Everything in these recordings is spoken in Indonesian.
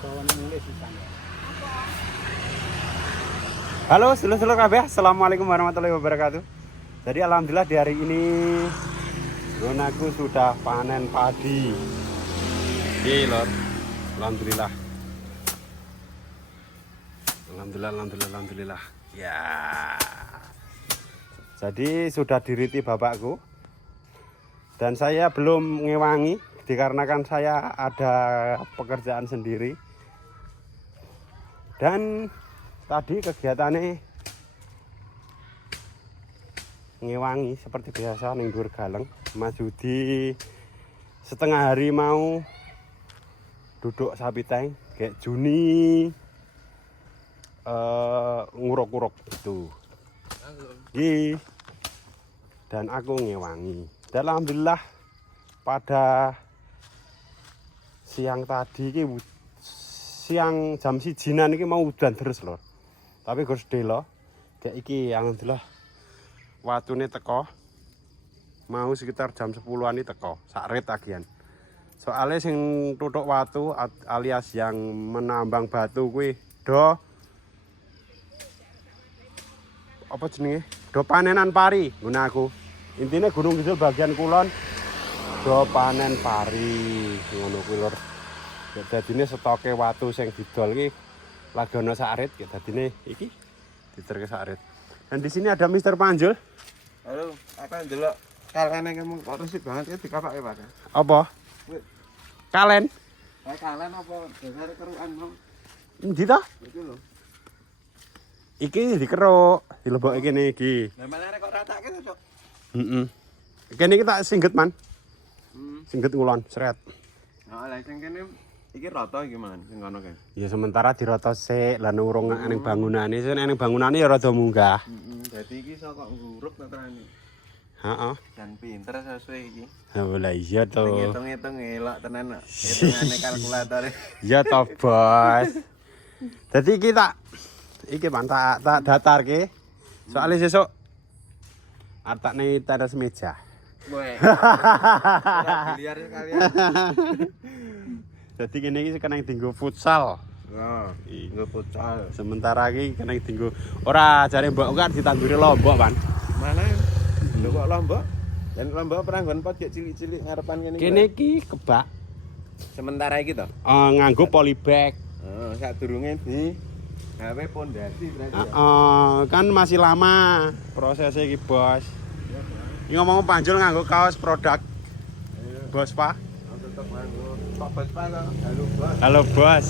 Halo sedulur-sedulur kabeh, assalamualaikum warahmatullahi wabarakatuh. Jadi alhamdulillah di hari ini Gonaku sudah panen padi. Lor. Alhamdulillah. Alhamdulillah. Ya. Jadi sudah diriti bapakku. Dan saya belum ngewangi dikarenakan saya ada pekerjaan sendiri. Dan tadi kegiatannya ngewangi seperti biasa ning dhuwur galeng. Mas Yudi setengah hari mau duduk sapi tank kayak Juni nguruk-nguruk itu. Dan aku ngewangi. Dan alhamdulillah pada siang tadi siang jam 1 iki mau udan terus lho. Tapi Gus Delo kayak iki alhamdulillah watune teko. Mau sekitar jam 10-an iki teko, sak ret agian. Soalnya sing tutuk watu alias yang menambang batu kuwi do apa jenenge? Do panenan pari ngene aku. Intine Gunung Kidul bagian kulon do panen pari ngono kuwi lur. Dadine stoke watu sing didol iki lagi ana sak ret dadine iki diterke sak ret. Dan di sini ada Mister Panjul. Halo, apa ndelok kalene kamu kok resik banget ya dikapake Pak. Apa? Kalen. Kalen apa dasar kerukan mau? Endi ta? Iki lho. Iki dikeruk, dilebokke kene iki. Lah malah kok ratake to, Cok? Heeh. Kene iki tak singget, Man. Singget ngulon, sret. Nah, lah sing kene iki rata iki man, sing kono kae. Ya sementara dirata sik lan urung ning bangunane, sing ning bangunane ya rada munggah. Dadi iki saka nguruk to terane. Heeh. Dan pinter sesuai iki. Lah iya to. Ngitung-ngitung elok tenan kok. Hitungane kalkulatore. Ya to, Bos. Dadi iki iki Man tak datarke. Soale sesuk arep tak ning teras meja. Weh. Biliar kalian. Jadi kene iki kena dinggo futsal. Nah, nggo futsal. Sementara iki kena dinggo ora jare mbok kan ditanduri lombok, Pan. Mana? Lho kok lombok? Dan lombok peranggon pot cilik-cilik ngarepan kene iki. Kene iki kebak. Sementara iki to. Nganggo polybag. Heeh, sadurunge di gawe pondasi berarti. Kan masih lama prosesnya iki, Bos. Ini ngomong Panjul nganggo kaos produk Bos, Pak. Tetep nganggo Pak Bos Pak to. Halo, Bos. Halo, Bos.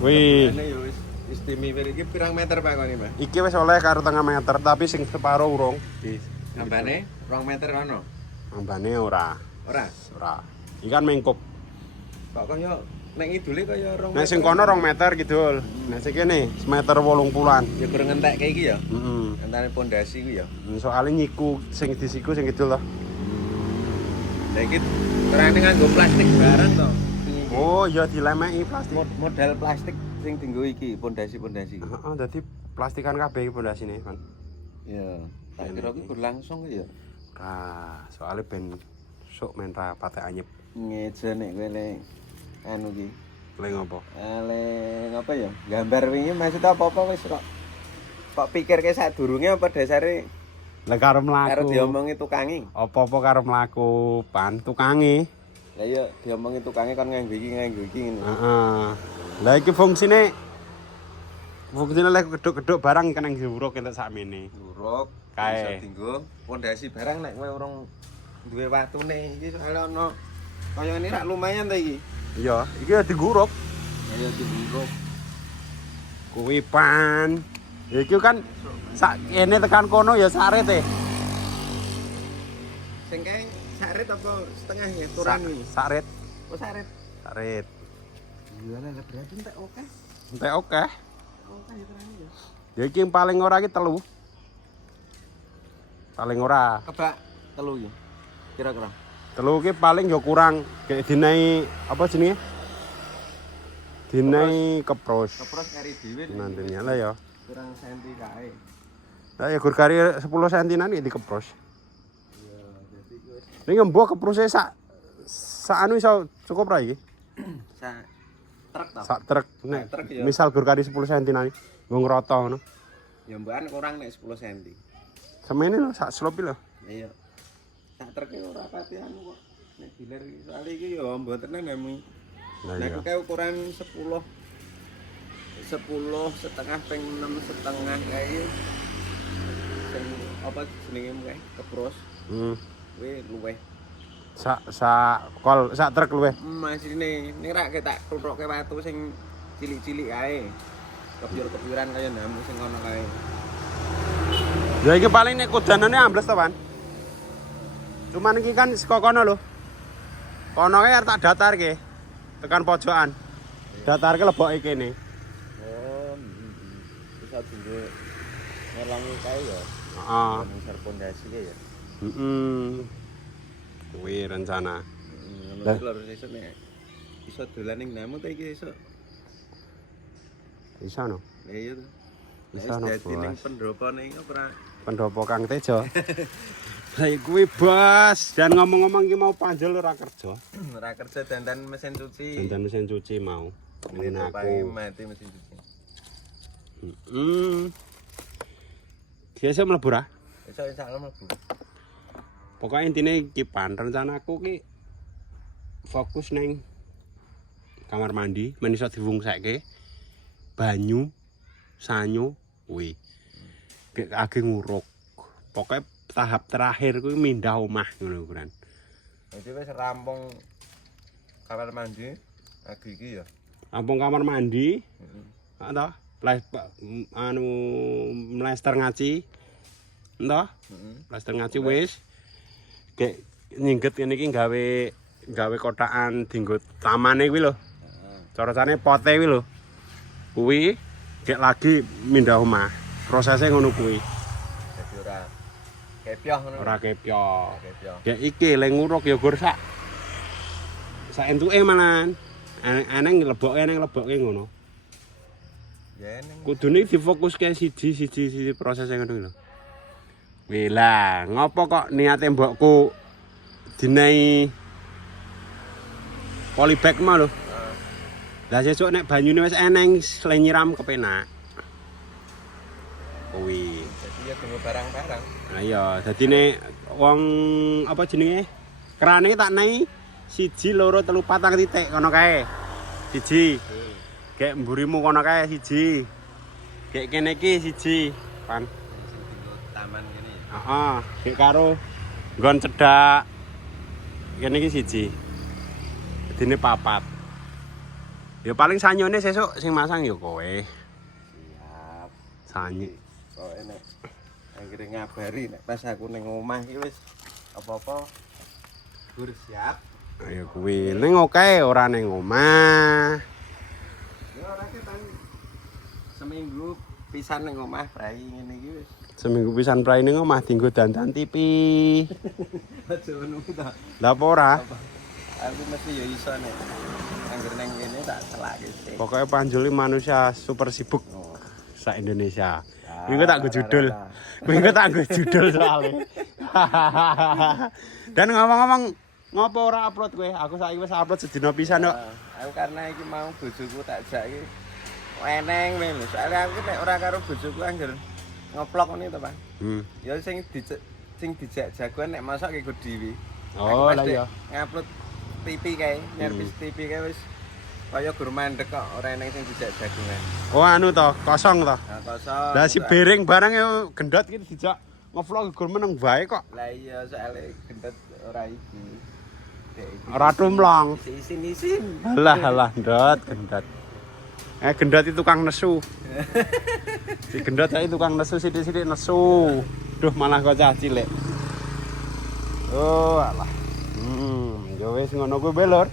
Wih. Ini yo wis istimewa iki pirang meter Pak kok iki, Mas? Iki wis oleh karo 0,5 meter tapi sing separo urung. Ambane 2 meter ono. Ambane ora. Ora. Iki kan mengkup. Kok kaya nek ngidule kaya 2 meter. Nek sing kono 2 meter kidul. Nek sing kene semeter 80-an. Ya kurang ngentekke iki ya. Heeh. Antane pondasi ku ya. Soale nyiku sing disiku sing kidul to. Lah iki terane nganggo plastik barang to. Oh, ya dilemeki plastik. Modal plastik sing dienggo iki pondasi-pondasi. Heeh, dadi plastikan kabeh iki pondasine, Kan. Ya, tak kira iki berlangsung ya. Soale ben sok men ra patek anyep. Ngeje nek kowe le anu ki. Le ngopo? Le ngapa ya? Gambar wingi maksud apa-apa wis kok pikirke sadurunge apa dasare Lah karo karo mlaku. diomongi tukangi. Apa-apa karo mlaku, Pan, tukange. Lah iya diomongi tukangi kan nganggo iki ngene. Heeh. Lah iki fungsine lek gedhuk-gedhuk barang kena njuruk entuk sakmene. Luruk Kae. iso dienggo pondasi barang nek kowe urung duwe watune iki soalnya ana kaya ini rak lumayan ta iki. Iya, iki ya diguruk. Ya diguruk. Kuwi Pan. Ya iki kan sak kene tekan kono ya sarete. Sing kae saret apa setengah ya turan iki? Saret. Oh saret. Saret. Iya lah berarti entek oke. Entek oke. Oke ya terane ya. Ya iki yang paling ora iki 3. Paling ora. Kebak 3 iki. Kira-kira. 3 iki paling ya kurang kayak dinai apa jenenge? Dinai kepros. Kepros kari dhewe. Nantinya lah ya. Kurang senti kae. Lah ya gur kari 10 sentinan iki dikepros. Iya, jadi Ini ngembok keprose sak anu iso cukup ra iki? Sak truk to. Sak truk nek truk ya. misal gur kali 10 cm nang nggo ngroto ngono. Ya mbakan kurang nek 10 cm. Semene lho sak slope lho. Iya. Sak truk iki ora pati anu kok. Nek diler iki soalé iki ya mboten nemu. Lah Nek iya. kae ukuran 10 setengah ping 6 setengah kae sing apa jenenge kae kepros kuwi luweh sak truk luweh. masine ning rak tak kluthuk watu sing cilik-cilik kae kepyur-kepyuran kaya namu sing ngono kae Ya iki paling nek kudanane ambles to, Pan. Cuman iki kan saka kono lho. Kono kae arep tak datarke. Tekan pojokan. Datarke leboke kene. bisa dinggo ngelangi kae ya. Heeh. Ngisor pondasi ya. Kuwi rencana. Ngono iki lho sesuk nek iso dolan ning namu ta iki esuk. Bisa no. Lah iya to. Bisa no. Dadi ning pendropone iki ora Pendopo Kang Tejo. Lah kuwi bos, dan ngomong-ngomong iki mau panjel ora kerja. ora kerja dandan mesin cuci. Dandan mesin cuci mau. Ini Ngene pakai aku. mati mesin cuci. Biasa mlebu ra? Iso insyaallah mlebu. Pokoknya intinya iki Pan, rencanaku ki fokus neng kamar mandi, men iso diwungsekke banyu, sanyo, kuwi. Gek age nguruk. Pokoknya tahap terakhir kuwi mindah omah ngono kan. Jadi wis rampung kamar mandi lagi iki ya. Rampung kamar mandi. Heeh. Anu mlester ngaci. Entah? Mlester ngaci wis. Gek nyingget ngene iki gawe kotakan dienggo tamane kuwi lho. Carane pote kuwi lho. Kuwi gek lagi mindah omah. Prosesnya ngono kuwi. Jadi ora kepyoh ngono. Ora kepyo. Kepyoh. Gek iki le nguruk ya gur sak entuke malan. Eneng leboke ngono. Ya ning Kudune difokuske siji prosesnya ngono lho. Wih lah, ngopo kok niate mbokku dinehi polybag mah lho. Lah sesuk nek banyune wis eneng le nyiram kepenak. Kuwi. jadi ya tunggu barang-barang. Nah iya, dadine wong apa jenenge? Kerane tak nehi 1 2 3 4 titik kono kae. 1. Gek mburimu kono kae 1. Gek kene iki 1. Pan. Sing tunggu taman kene ya. Heeh, gek karo nggon cedhak. Kene iki 1. Dadine 4. Ya paling sanyone sesuk sing masang ya kowe. Siap. Sanyi. Kok enek anggere ngabari nek pas aku ning omah iki wis apa-apa gur siap. Ya kuwi ning oke ora ning omah. Ya ora kan seminggu pisan ning omah prai ngene iki wis. Seminggu pisan prai ning omah dienggo dandan TV. Aja ngono ta. Lah apa ora? Aku mesti ya iso nek anggere nang kene tak celake sih. Pokoknya Panjul ini manusia super sibuk Oh. sa Indonesia. Kuwi tak nggo judul. Kuwi tak nggo judul soalnya. Dan ngomong-ngomong ngopo ora upload kowe? Aku saiki wis upload sedina pisan kok. Aku karena iki mau bojoku tak jak iki eneng men. Soale aku nek ora karo bojoku angger ngoplok ngene to, Pak. Ya sing dijak jagoan nek masak iku dhewe. Oh, lah iya. Ngupload TV kae, nyervis TV kae wis kaya gur mandek kok ora eneng sing dijak jagongan. Oh anu to, kosong to. Nah, kosong. Lah si Bering barang ya gendot iki dijak ngevlog gur meneng bae kok. Lah iya soalnya gendut ora iki. Ora tumlong. Isin-isin. Alah ndot gendot. Gendot itu tukang nesu. Si gendot iki tukang nesu sithik-sithik nesu. Duh malah kok cah cilik. Oh alah. Ya wis ngono kuwi belur.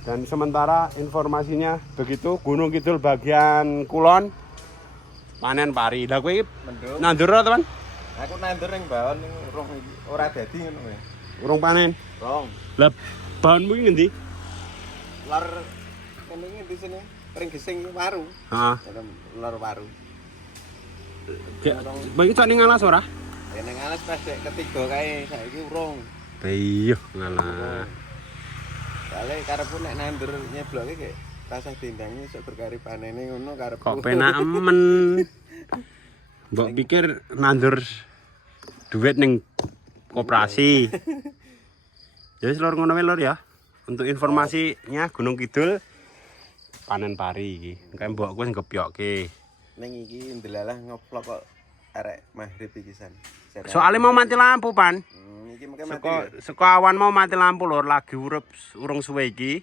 Dan sementara informasinya begitu Gunung Kidul bagian kulon panen pari. Lah kowe iki Mendung. nandur ora, Teman? Aku nandur ning bawon ning urung iki ora dadi ngono wae. Urung panen. Rong. Lah bahanmu iki ngendi? Lor kene iki di sini ring gesing waru. Heeh. Lor waru. Kowe iki cok ning alas ora? Ya ning alas pas dek ketiga kae saiki urung. Iya, ngalah. Soale karepku nek nandur nyebloke kayak rasah dindangi sok berkari panene ngono karepku. Kok penak men. Mbok pikir nandur duit ning koperasi. Ya wis lor ngono wae lor ya. Untuk informasinya Gunung Kidul panen pari iki. Kayak mbokku wis ngepyokke. Ning iki ndelalah ngoplok kok arek maghrib iki san. Soale mau mati lampu, Pan. Iki mengke mati. Seko awan mau mati lampu lor, lagi urip urung suwe iki.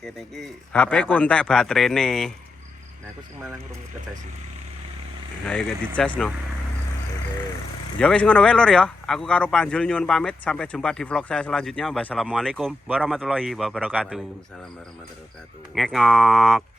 Kene iki HP kontak baterene. Nah aku sing malah urung kedasi. Nah ya dicas no. Ya wis ngono wae lor ya. Aku karo Panjul nyuwun pamit, sampai jumpa di vlog saya selanjutnya. Wassalamualaikum warahmatullahi wabarakatuh. Waalaikumsalam warahmatullahi wabarakatuh. Ngek ngok.